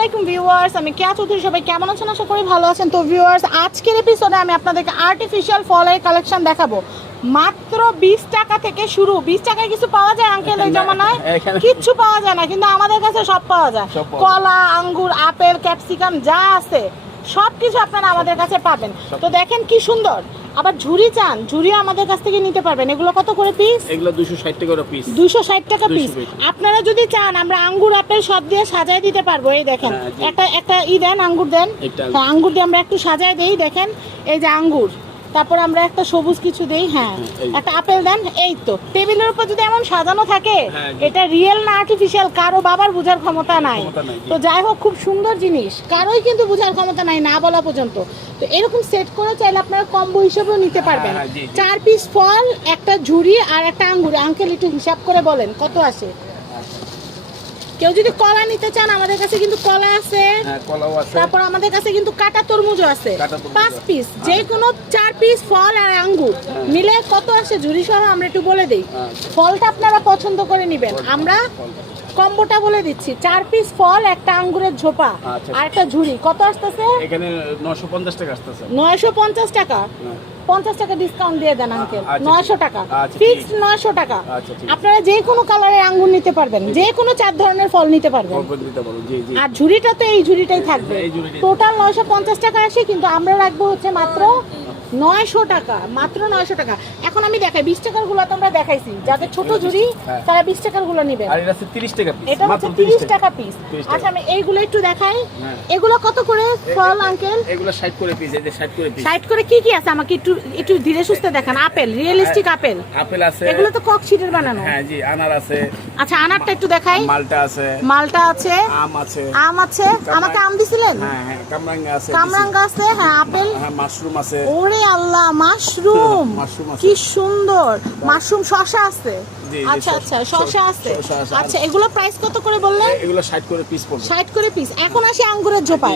আসসালামাইকুম ভিউয়ার্স, আমি কেয়া চৌধুরী। সবাই কেমন আছেন? আশা করি ভালো আছেন। তো ভিউয়ার্স, আজকের এপিসোডে আমি আপনাদেরকে আর্টিফিশিয়াল ফলের কালেকশন দেখাবো। মাত্র 20 টাকা থেকে শুরু। 20 টাকায় কিছু পাওয়া যায় আঙ্কেল? এই জমানায় কিচ্ছু পাওয়া যায় না, কিন্তু আমাদের কাছে সব পাওয়া যায়। কলা, আঙ্গুর, আপেল, ক্যাপসিকাম যা আছে সবকিছু আপনারা আমাদের কাছে পাবেন। তো দেখেন কি সুন্দর। আবার ঝুরি চান, ঝুরি আমাদের কাছ থেকে নিতে পারবেন। এগুলো কত করে পিস? এগুলো 260 টাকা করে পিস। 260 টাকা পিস। আপনারা যদি চান আমরা আঙ্গুর আপেল সব দিয়ে সাজায় দিতে পারবো। এই দেখেন, একটা দেন, আঙ্গুর দেন। হ্যাঁ, আঙ্গুর দিয়ে আমরা একটু সাজায় দেই। দেখেন এই যে আঙ্গুর, তারপর আমরা একটা সবুজ কিছু দেই। হ্যাঁ, একটা আপেল দেন। এই তো টেবিলের উপর যদি এমন সাজানো থাকে, এটা রিয়েল না আর্টিফিশিয়াল কারো বাবার বোঝার ক্ষমতা নাই। তো যাই হোক, খুব সুন্দর জিনিস, কারোই কিন্তু বোঝার ক্ষমতা নাই না বলা পর্যন্ত। তো এরকম সেট করে চাইলে আপনারা কম্বো হিসেবেও নিতে পারবেন। 4 পিস ফল, একটা ঝুরি আর একটা আঙ্গুর। আঙ্কেল একটু হিসাব করে বলেন কত আসে। কেউ যদি কলা নিতে চান, আমাদের কাছে কিন্তু কলা আছে, তারপর আমাদের কাছে কিন্তু কাটা তরমুজও আছে। 5 পিস, যে কোনো 4 পিস ফল আর আঙ্গুর মিলে কত আসে ঝুরি সহ আমরা একটু বলে দেই। ফলটা আপনারা পছন্দ করে নেবেন, আমরা কম্বোটা বলে দিচ্ছি। 4 পিস ফল, একটা আঙ্গুরের ঝোপা আর একটা ঝুরি। কত আসতেছে? এখানে 950 টাকা আসতেছে। 950 টাকা। 50 টাকা ডিসকাউন্ট দিয়ে দেন আঙ্কেল। 900 টাকা ফিক্স, 900 টাকা। আপনারা যে কোনো কালারের আঙ্গুর নিতে পারবেন, যে কোনো 4 ধরনের ফল নিতে পারবেন। আর ঝুরিটা তো এই ঝুরিটাই থাকবে। টোটাল 950 টাকা আসে, কিন্তু আমরা রাখবো হচ্ছে মাত্র 900 টাকা। মাত্র 900 টাকা। এখন আমি দেখাই 20 টাকার গুলো তো আমরা দেখাইছি। যাদের ছোট ঝুরি তারা 20 টাকার গুলো নেবেন। আর এটা 30 টাকা পিস। এটা হচ্ছে 30 টাকা পিস। আচ্ছা, আমি এইগুলো একটু দেখাই। এগুলো কত করে ফল আঙ্কেল? এগুলো 60 করে পিস। এই যে 60 করে পিস। 60 করে কি কি আছে আমাকে একটু একটু ধীরে সুস্থে দেখান। Apple, realistic apple. আপেল আছে। এগুলো তো কক শিটের বানানো। হ্যাঁ জি, আনার আছে। আচ্ছা, আনারটা একটু দেখাই। মালটা আছে। মালটা আছে। আম আছে। আম আছে। আমাকে আম দিছিলেন? হ্যাঁ হ্যাঁ, কামরাঙ্গা আছে। কামরাঙ্গা আছে। হ্যাঁ, আপেল। হ্যাঁ, মাশরুম আছে। ওরে আল্লাহ, মাশরুম কি সুন্দর। মাশরুম, শসা আছে। আচ্ছা আচ্ছা, শসা আছে। আচ্ছা, এগুলো প্রাইস কত করে বললেন? এগুলো 60 করে পিস পড়বে। 60 করে পিস। এখন আসি আঙ্গুরের ঝোপা।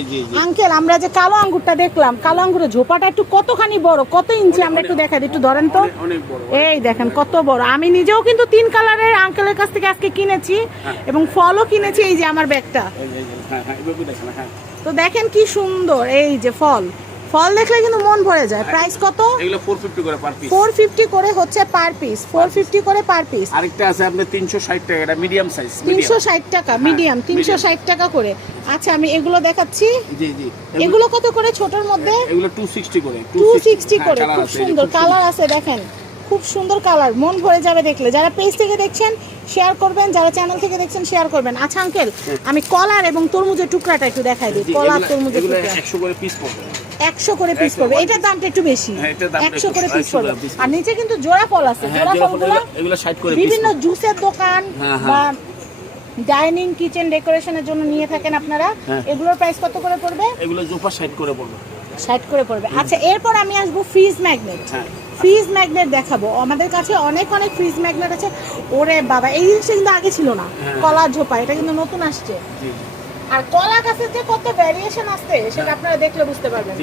আঙ্কেল, আমরা যে কালো আঙ্গুরটা দেখলাম, কালো আঙ্গুরের ঝোপাটা একটু কতখানি বড়, কত ইঞ্চি আমরা একটু দেখাই দিই। একটু ধরেন তো। অনেক বড়। এই দেখেন কত বড়। আমি নিজেও কিন্তু 3 কালারের আঙ্কেলের কাছ থেকে আজকে কিনেছি এবং ফলও কিনেছি। এই যে আমার ব্যাগটা। তো দেখেন কি সুন্দর। এই যে ফল, ফল দেখলে কিন্তু মন ভরে যায়। প্রাইস কত? এগুলো 450 করে পার পিস। 450 করে হচ্ছে পার পিস। 450 করে পার পিস। আরেকটা আছে আপনার 360 টাকা, এটা মিডিয়াম সাইজ। 360 টাকা মিডিয়াম, 360 টাকা করে। আচ্ছা, আমি এগুলো দেখাচ্ছি। জি জি। এগুলো কত করে ছোটর মধ্যে? এগুলো 260 করে। 260 করে। খুব সুন্দর কালার আছে, দেখেন খুব সুন্দর কালার, মন ভরে যাবে দেখলে। যারা পেজ থেকে দেখছেন শেয়ার করবেন, যারা চ্যানেল থেকে দেখছেন শেয়ার করবেন। আচ্ছা আঙ্কেল, আমি কলার এবং তরমুজের টুকরাটা একটু দেখাই দিই। কলা, তরমুজের টুকরা 100 করে পিস পড়বে। 100 করে পিস পড়বে। এটার দামটা একটু বেশি। 100 করে পিস পড়বে। আর নিচে কিন্তু জোড়া ফল আছে। জোড়া ফলগুলো এগুলো 60 করে পিস। বিভিন্ন জুসের দোকান বা ডাইনিং কিচেন ডেকোরেশনের জন্য নিয়ে থাকেন আপনারা। এগুলোর প্রাইস কত করে পড়বে? এগুলো জোপা 60 করে পড়বে। 60 করে পড়বে। আচ্ছা, এরপর আমি আসবো ফ্রিজ ম্যাগনেট। ফ্রিজ ম্যাগনেট দেখাবো। আমাদের কাছে অনেক অনেক ফ্রিজ ম্যাগনেট আছে। ওরে বাবা, এই জিনিসটা কিন্তু আগে ছিল না। কলার ঝোপা, এটা কিন্তু নতুন আসছে। আর কলা গাছের যে কত ভ্যারিয়েশন আসছে সেটা আপনারা দেখলে বুঝতে পারবেন।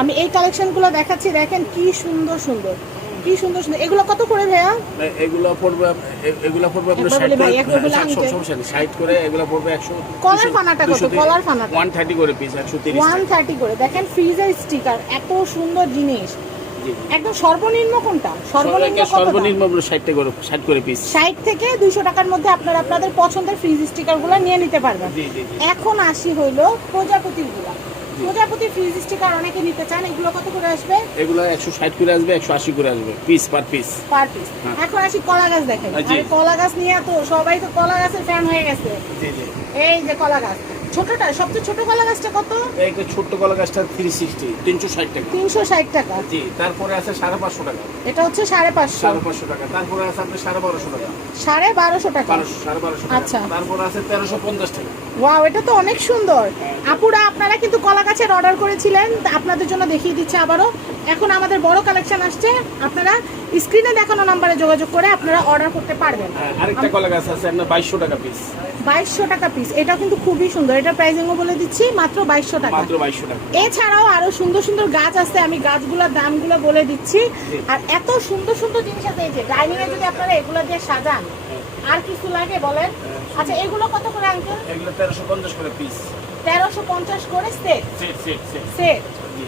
আমি এই কালেকশনগুলো দেখাচ্ছি, দেখেন কি সুন্দর সুন্দর, কি সুন্দর সুন্দর। এগুলো কত করে ভাইয়া? এগুলো পড়বে আপনার 60 করে। এগুলো পড়বে 100। কলার ফানাটা কত? কলার ফানাটা 130 করে পিস। 130। 130 করে। দেখেন ফ্রিজের স্টিকার, এত সুন্দর জিনিস। একদম সর্বনিম্ন কোনটা? সর্বনিম্ন 60 করে পিস। 60 থেকে 200 টাকার মধ্যে আপনারা আপনাদের পছন্দের ফ্রিজ স্টিকারগুলো নিয়ে নিতে পারবেন। এখন আসি হইলো প্রজাপতিগুলো। প্রজাপতি ফ্রিজ স্টিকার অনেকে নিতে চান। এগুলো কত করে আসবে? এগুলো 160 করে আসবে, 180 করে আসবে piece, per piece. Per piece. এখন আসি কলা গাছ দেখেন। আর কলা গাছ নিয়ে তো সবাই তো কলা গাছের ফ্যান হয়ে গেছে। জি জি। এই যে কলা গাছ, ছোটটা, সবচেয়ে ছোট কলা গাছটা কত? এই ছোট কলা গাছটা 360 টাকা। 360 টাকা। জি। তারপরে আছে 550 টাকা। এটা হচ্ছে 550 টাকা। তারপরে আছে আপনার 1250 টাকা। 1250 টাকা। 1250 টাকা। আচ্ছা। তারপরে আছে 1350 টাকা। ওয়াও, এটা তো অনেক সুন্দর। আপুরা, আপনারা কিন্তু কলা গাছের অর্ডার করেছিলেন, আপনাদের জন্য দেখিয়ে দিচ্ছে আবারও। এখন আমাদের বড় কালেকশন আসছে, আপনারা স্ক্রিনে দেখানো নম্বরে যোগাযোগ করে আপনারা অর্ডার করতে পারবেন। আরেকটা কলা গাছ আছে আপনার 2200 টাকা পিস। 2200 টাকা পিস। এটা কিন্তু খুবই সুন্দর। এটা প্রাইসিংও বলে দিচ্ছি, মাত্র 2200 টাকা। মাত্র 2200 টাকা। এছাড়াও আরো সুন্দর সুন্দর গাছ আছে, আমি গাছগুলোর দামগুলো বলে দিচ্ছি। আর এত সুন্দর সুন্দর জিনিস আছে। এই যে ডাইনিং এ যদি আপনারা এগুলো দিয়ে সাজান, আর কিছু লাগে বলেন? আচ্ছা এগুলো কত করে আঙ্কেল? এগুলো 1350 করে পিস। 1350 করে সেট। সেট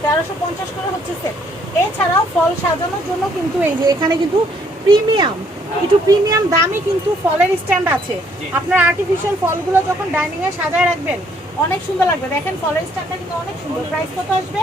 1350 করে হচ্ছে সেট। এছাড়াও ফল সাজানোর জন্য কিন্তু এই যে এখানে কিন্তু প্রিমিয়াম, একটু প্রিমিয়াম দামি কিন্তু ফলের স্ট্যান্ড আছে। আপনার আর্টিফিশিয়াল ফলগুলো যখন ডাইনিং এ সাজায় রাখবেন অনেক সুন্দর লাগবে। দেখেন ফলের স্ট্যান্ডটা কিন্তু অনেক সুন্দর। প্রাইস কত আসবে?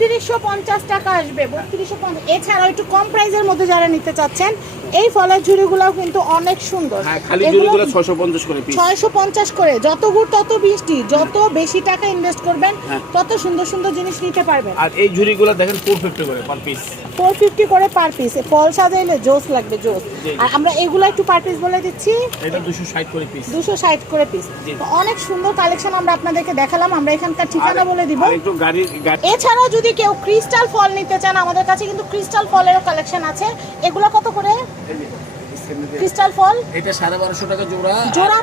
3250 টাকা আসবে। 3250। এছাড়াও একটু কম প্রাইসের মধ্যে যারা নিতে চাচ্ছেন এই ফলের ঝুড়িগুলোও কিন্তু অনেক সুন্দর। খালি ঝুড়িগুলো 650 করে পিস। 650 করে। যত গুড় তত বৃষ্টি, যত বেশি টাকা ইনভেস্ট করবেন তত সুন্দর সুন্দর জিনিস নিতে পারবেন। আর এই ঝুড়িগুলো দেখেন 450 করে পার পিস। 450 করে পার পিস। ফল সাজাইলে জোস লাগবে, জোস। আর আমরা এগুলো একটু পার পিস বলে দিচ্ছি, এটা 260 করে পিস। 260 করে পিস। তো অনেক সুন্দর কালেকশন আমরা আপনাদেরকে দেখালাম। আমরা এখানকার ঠিকানা বলে দিব। একটু গাড়ি এছাড়াও যদি কেউ ক্রিস্টাল ফল নিতে চান আমাদের কাছে কিন্তু ক্রিস্টাল ফলেরও কালেকশন আছে। এগুলো কত করে ক্রিস্টাল ফল? এটা 1250 টাকা জোড়া। জোড়া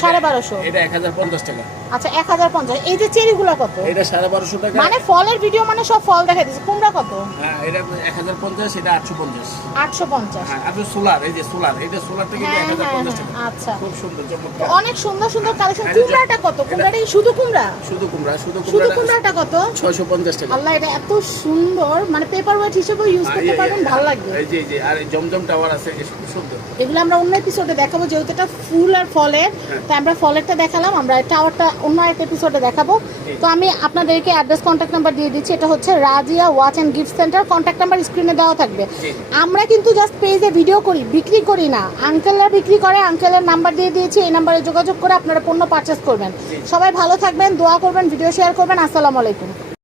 1250। এটা 1050 টাকা। আচ্ছা 1050। এই যে চেরিগুলো কত? এটা 1250 টাকা। মানে ফলের ভিডিও মানে সব ফল দেখা দিচ্ছে। কুমড়া কত? হ্যাঁ এটা 1050, এটা 850। 850। হ্যাঁ আপনি সোলার, এই যে সোলার, এটা সোলারটা কিন্তু 1050 টাকা। আচ্ছা খুব সুন্দর চমৎকার। অনেক সুন্দর সুন্দর কালেকশন। কুমড়াটা কত? কুমড়াটা কি শুধু কুমড়া? শুধু কুমড়া, শুধু কুমড়াটা কত? 650 টাকা। আল্লাহ এটা এত সুন্দর, মানে পেপার ওয়েট হিসেবে ইউজ করতে পারবেন, ভালো লাগবে। এই যে আর জমজম টাওয়ার আছে, খুব সুন্দর। এগুলো আমরা অন্য এপিসোডে দেখাবো, যেহেতু এটা ফুল আর ফলের, তাই আমরা ফলেরটা দেখালাম, আমরা টাওয়ারটা অন্য একটা এপিসোডে দেখাবো। তো আমি আপনাদেরকে অ্যাড্রেস কন্ট্যাক্ট নাম্বার দিয়ে দিচ্ছি। এটা হচ্ছে Razia watch and gift centre. Contact number স্ক্রিনে দেওয়া থাকবে। আমরা কিন্তু জাস্ট পেজে ভিডিও করি, বিক্রি করি না। আঙ্কেলরা বিক্রি করে, আঙ্কেলের নাম্বার দিয়ে দিয়েছি, এই নাম্বারে যোগাযোগ করে আপনারা পণ্য পারচেস করবেন। সবাই ভালো থাকবেন, দোয়া করবেন, ভিডিও শেয়ার করবেন। আসসালামু আলাইকুম।